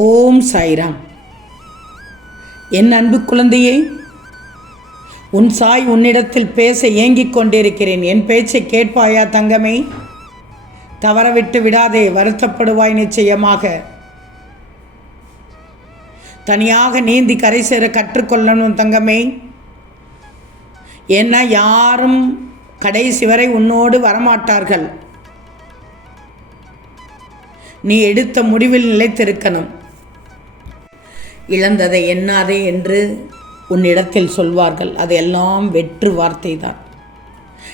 ஓம் சாய்ராம். என் அன்பு குழந்தையே உன் சாய் உன்னிடத்தில் பேச ஏங்கிக் கொண்டிருக்கிறேன். என் பேச்சை கேட்பாயா தங்கமே? தவறவிட்டு விடாதே வருத்தப்படுவாய் நிச்சயமாக. தனியாக நீந்தி கரை சேர கற்றுக்கொள்ளணும் தங்கமே. என்ன யாரும் கடைசி வரை உன்னோடு வரமாட்டார்கள். நீ எடுத்த முடிவில் நிலைத்திருக்கணும். இழந்ததை எண்ணாதே என்று உன்னிடத்தில் சொல்வார்கள். அதெல்லாம் வெற்று வார்த்தை தான்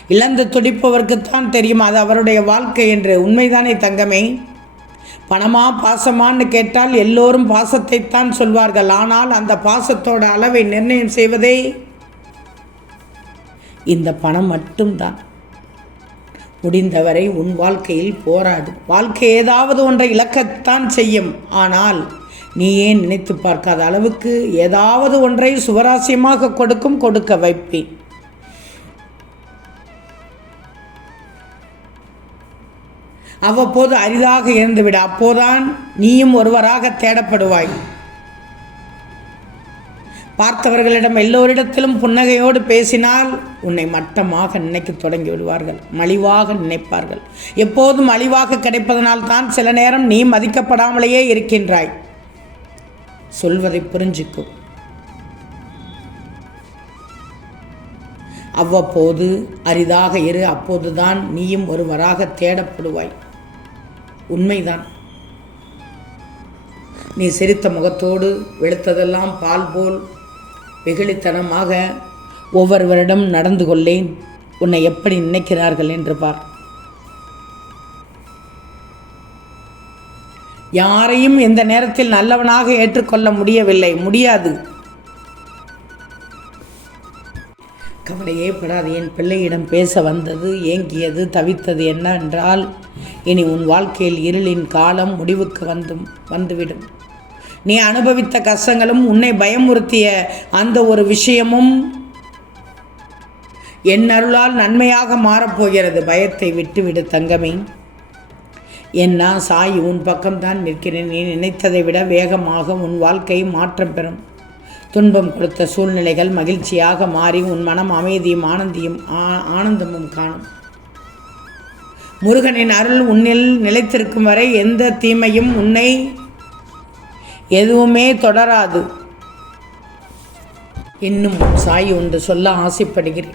இழந்து துடிப்பவர்க்குத்தான் தெரியும் அது அவருடைய வாழ்க்கை என்று. உண்மைதானே தங்கமே? பணமா பாசமான்னு கேட்டால் எல்லோரும் பாசத்தைத்தான் சொல்வார்கள். ஆனால் அந்த பாசத்தோட அளவை நிர்ணயம் செய்வதே இந்த பணம் மட்டும்தான். முடிந்தவரை உன் வாழ்க்கையில் போராடு. வாழ்க்கை ஏதாவது ஒன்றை இழக்கத்தான் செய்யும். ஆனால் நீ ஏன் நினைத்து பார்க்காத அளவுக்கு ஏதாவது ஒன்றை சுவராசியமாக கொடுக்கும் கொடுக்க வைப்பேன். அவ்வப்போது அரிதாக இருந்துவிட அப்போதான் நீயும் ஒருவராக தேடப்படுவாய். பார்த்தவர்களிடம் எல்லோரிடத்திலும் புன்னகையோடு பேசினால் உன்னை மட்டமாக நினைக்க தொடங்கி விடுவார்கள். மலிவாக நினைப்பார்கள். எப்போதும் மலிவாக கிடைப்பதனால் தான் சில நேரம் நீ மதிக்கப்படாமலேயே இருக்கின்றாய். சொல்வதை புரிஞ்சுக்கும் அவ்வப்போது அரிதாக இரு அப்போதுதான் நீயும் ஒருவராக தேடப்படுவாய். உண்மைதான். நீ சிரித்த முகத்தோடு வெளுத்ததெல்லாம் பால் போல் வெகுளித்தனமாக ஒவ்வொருவரிடம் நடந்து கொள்ளேன். உன்னை எப்படி நினைக்கிறார்கள் என்று பார். யாரையும் எந்த நேரத்தில் நல்லவனாக ஏற்றுக்கொள்ள முடியவில்லை. முடியாது. கவலையே படாது. என் பிள்ளையிடம் பேச வந்தது ஏங்கியது தவித்தது என்னவென்றால் இனி உன் வாழ்க்கையில் இருளின் காலம் முடிவுக்கு வந்தும் வந்துவிடும். நீ அனுபவித்த கஷ்டங்களும் உன்னை பயமுறுத்திய அந்த ஒரு விஷயமும் என் அருளால் நன்மையாக மாறப்போகிறது பயத்தை விட்டுவிடு தங்கமே. என்ன சாய் உன் பக்கம்தான் நிற்கிறேன். நீ நினைத்ததை விட வேகமாக உன் வாழ்க்கை மாற்றம் பெறும். துன்பம் கொடுத்த சூழ்நிலைகள் மகிழ்ச்சியாக மாறி உன் மனம் அமைதியும் ஆனந்தியும் ஆ- ஆனந்தமும் காணும். முருகனின் அருள் உன்னில் நிலைத்திருக்கும் வரை எந்த தீமையும் உன்னை எதுவுமே தொடராது. இன்னும் சாய் ஒன்று சொல்ல ஆசைப்படுகிறேன்.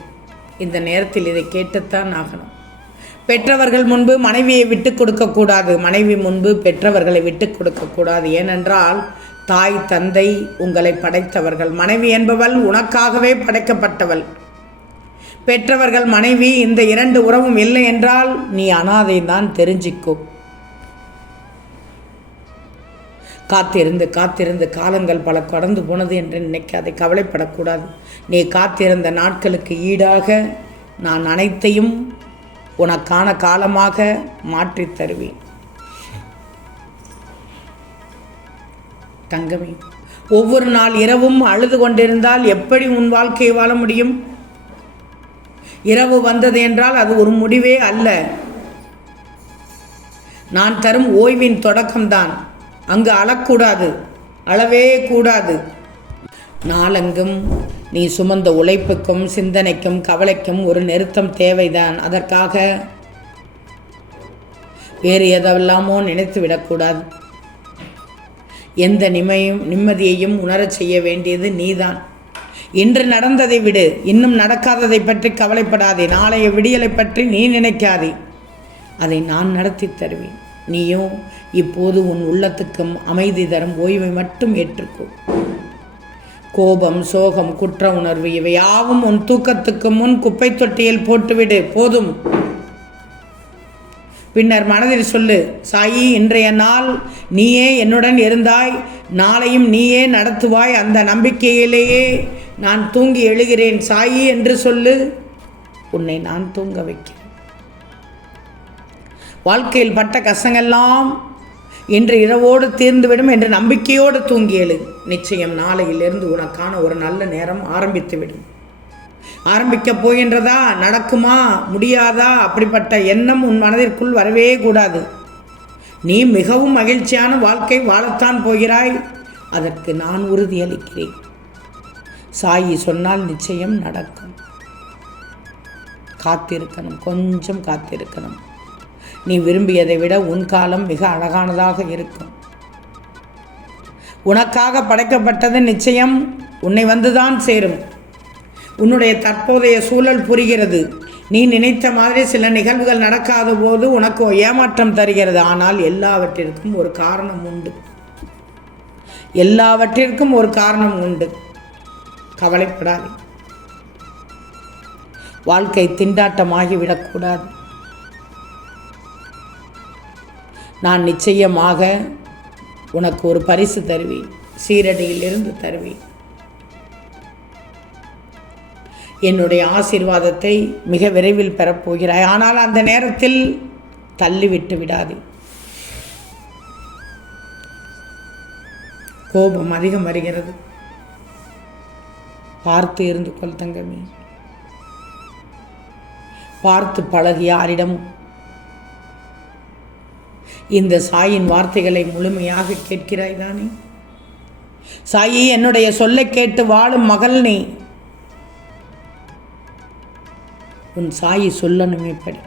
இந்த நேரத்தில் இதை கேட்டுத்தான் ஆகணும். பெற்றவர்கள் முன்பு மனைவியை விட்டு கொடுக்கக்கூடாது. மனைவி முன்பு பெற்றவர்களை விட்டு கொடுக்கக்கூடாது. ஏனென்றால் தாய் தந்தை உங்களை படைத்தவர்கள். மனைவி என்பவள் உனக்காகவே படைக்கப்பட்டவள். பெற்றவர்கள் மனைவி இந்த இரண்டு உறவும் இல்லை என்றால் நீ அனாதை தான் தெரிஞ்சிக்கோ. காத்திருந்து காத்திருந்து காலங்கள் பல கடந்து போனது என்று நினைக்காதே கவலைப்படக்கூடாது. நீ காத்திருந்த நாட்களுக்கு ஈடாக நான் அனைத்தையும் உனக்கான காலமாக மாற்றித் தருவேன். தங்கமே ஒவ்வொரு நாள் இரவும் அழுது கொண்டிருந்தால் எப்படி உன் வாழ்க்கையை வாழ முடியும்? இரவு வந்தது என்றால் அது ஒரு முடிவே அல்ல. நான் தரும் ஓய்வின் தொடக்கம்தான். அங்கு அழக்கூடாது அளவே கூடாது. நாளெங்கும் நீ சுமந்த உழைப்புக்கும் சிந்தனைக்கும் கவலைக்கும் ஒரு நிறுத்தம் தேவைதான். அதற்காக வேறு எதெல்லாமோ நினைத்து விடக்கூடாது. எந்த நிமையும் நிம்மதியையும் உணரச் செய்ய வேண்டியது நீதான். இன்று நடந்ததை விடு இன்னும் நடக்காததை பற்றி கவலைப்படாதே. நாளைய விடியலை பற்றி நீ நினைக்காதே. அதை நான் நடத்தி தருவேன். நீயும் இப்போது உன் உள்ளத்துக்கும் அமைதி தரும் ஓய்வை மட்டும் ஏற்றுக்கோ கோபம் சோகம் குற்ற உணர்வு இவை யாவும் உன் தூக்கத்துக்கு முன் குப்பை தொட்டியில் போட்டுவிடு. போதும். பின்னர் மனதில் சொல்லு சாயி இன்றைய நாள் நீயே என்னுடன் இருந்தாய். நாளையும் நீயே நடத்துவாய் அந்த நம்பிக்கையிலேயே. நான் தூங்கி எழுகிறேன். சாயி என்று சொல்லு. உன்னை நான் தூங்க வைக்கிறேன். வாழ்க்கையில் பட்ட கஷ்டங்கள்லாம் இன்று இரவோடு தீர்ந்துவிடும் என்று நம்பிக்கையோடு தூங்கி எழு. நிச்சயம் நாளையிலிருந்து உனக்கான ஒரு நல்ல நேரம் ஆரம்பித்துவிடும். ஆரம்பிக்கப் போகின்றதா? நடக்குமா? முடியாதா? அப்படிப்பட்ட எண்ணம் உன் மனதிற்குள் வரவே கூடாது. நீ மிகவும் மகிழ்ச்சியான வாழ்க்கை வாழத்தான் போகிறாய். அதற்கு நான் உறுதியளிக்கிறேன். சாயி சொன்னால் நிச்சயம் நடக்கும். காத்திருக்கணும். கொஞ்சம் காத்திருக்கணும். நீ விரும்பியதை விட உன் காலம் மிக அழகானதாக இருக்கும். உனக்காக படைக்கப்பட்டது நிச்சயம் உன்னை வந்துதான் சேரும். உன்னுடைய தற்போதைய சூழல் புரிகிறது. நீ நினைத்த மாதிரி சில நிகழ்வுகள் நடக்காத போது உனக்கு ஏமாற்றம் தருகிறது. ஆனால் எல்லாவற்றிற்கும் ஒரு காரணம் உண்டு. எல்லாவற்றிற்கும் ஒரு காரணம் உண்டு. கவலைப்படாதே. வாழ்க்கை திண்டாட்டமாகிவிடக்கூடாது. நான் நிச்சயமாக உனக்கு ஒரு பரிசு தருவேன். சீரடியிலிருந்து தருவேன். என்னுடைய ஆசீர்வாதத்தை மிக விரைவில் பெறப்போகிறாய் ஆனால் அந்த நேரத்தில் தள்ளிவிட்டு விடாதே. கோபம் அதிகம் வருகிறது. பார்த்து இருந்து கொள் தங்கமே. பார்த்து பழகு யாரிடமும் இந்த சாயின் வார்த்தைகளை முழுமையாக கேட்கிறாய் தானே? சாயி என்னுடைய சொல்லை கேட்டு வாழும் மகள் நீ. உன் சாயி சொல்லணுமே படி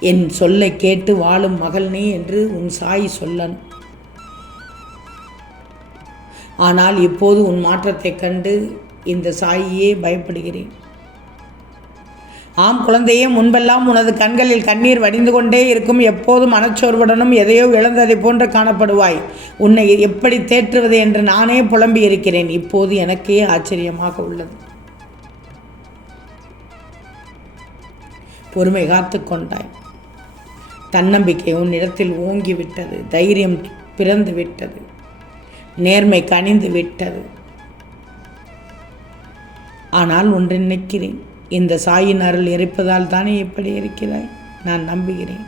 என் சொல்லை கேட்டு வாழும் மகள் நீ என்று உன் சாயி சொல்லணும். ஆனால் இப்போது உன் மாற்றத்தைக் கண்டு இந்த சாயியே பயப்படுகிறேன். ஆம் குழந்தையே முன்பெல்லாம் உனது கண்களில் கண்ணீர் வடிந்து கொண்டே இருக்கும் எப்போதும் மனச்சோர்வுடனும் எதையோ இழந்ததை போன்று காணப்படுவாய். உன்னை எப்படி தேற்றுவது என்று நானே புலம்பி இருக்கிறேன். இப்போது எனக்கே ஆச்சரியமாக உள்ளது. பொறுமை காத்து கொண்டாய். தன்னம்பிக்கை உன்னிடத்தில் ஓங்கி விட்டது தைரியம் பிறந்து விட்டது நேர்மை கனிந்து விட்டது ஆனால் ஒன்று நினைக்கிறேன். இந்த சாயின் அருள் இருப்பதால் தானே இப்படி இருக்கிறாய்? நான் நம்புகிறேன்.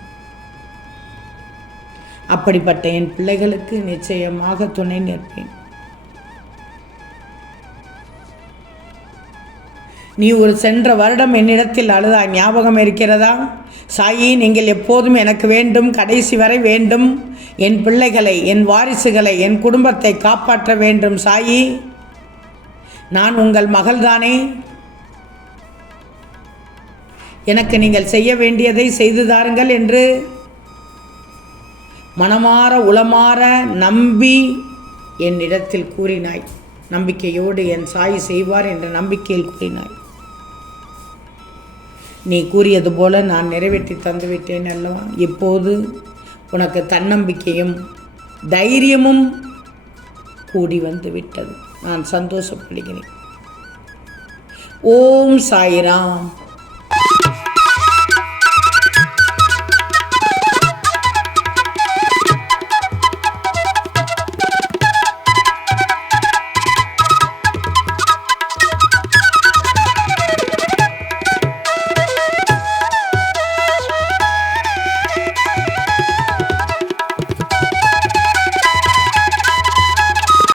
அப்படிப்பட்ட என் பிள்ளைகளுக்கு நிச்சயமாக துணை நிற்பேன். நீ ஒரு சென்ற வருடம் என்னிடத்தில் அழுதா? ஞாபகம் இருக்கிறதா? சாயி நீங்கள் எப்போதும் எனக்கு வேண்டும் கடைசி வரை வேண்டும். என் பிள்ளைகளை என் வாரிசுகளை என் குடும்பத்தை காப்பாற்ற வேண்டும் சாயி. நான் உங்கள் மகள்தானே. எனக்கு நீங்கள் செய்ய வேண்டியதை செய்து தாருங்கள் என்று மனமாற உளமாற நம்பி என்னிடத்தில் கூறினாய். நம்பிக்கையோடு என் சாய் செய்வார் என்ற நம்பிக்கையில் கூறினாய். நீ கூறியது போல நான் நிறைவேற்றி தந்துவிட்டேன் அல்லவா? இப்போது உனக்கு தன்னம்பிக்கையும் தைரியமும் கூடி வந்து விட்டது. நான் சந்தோஷப்படுகிறேன். ஓம் சாய்ராம்.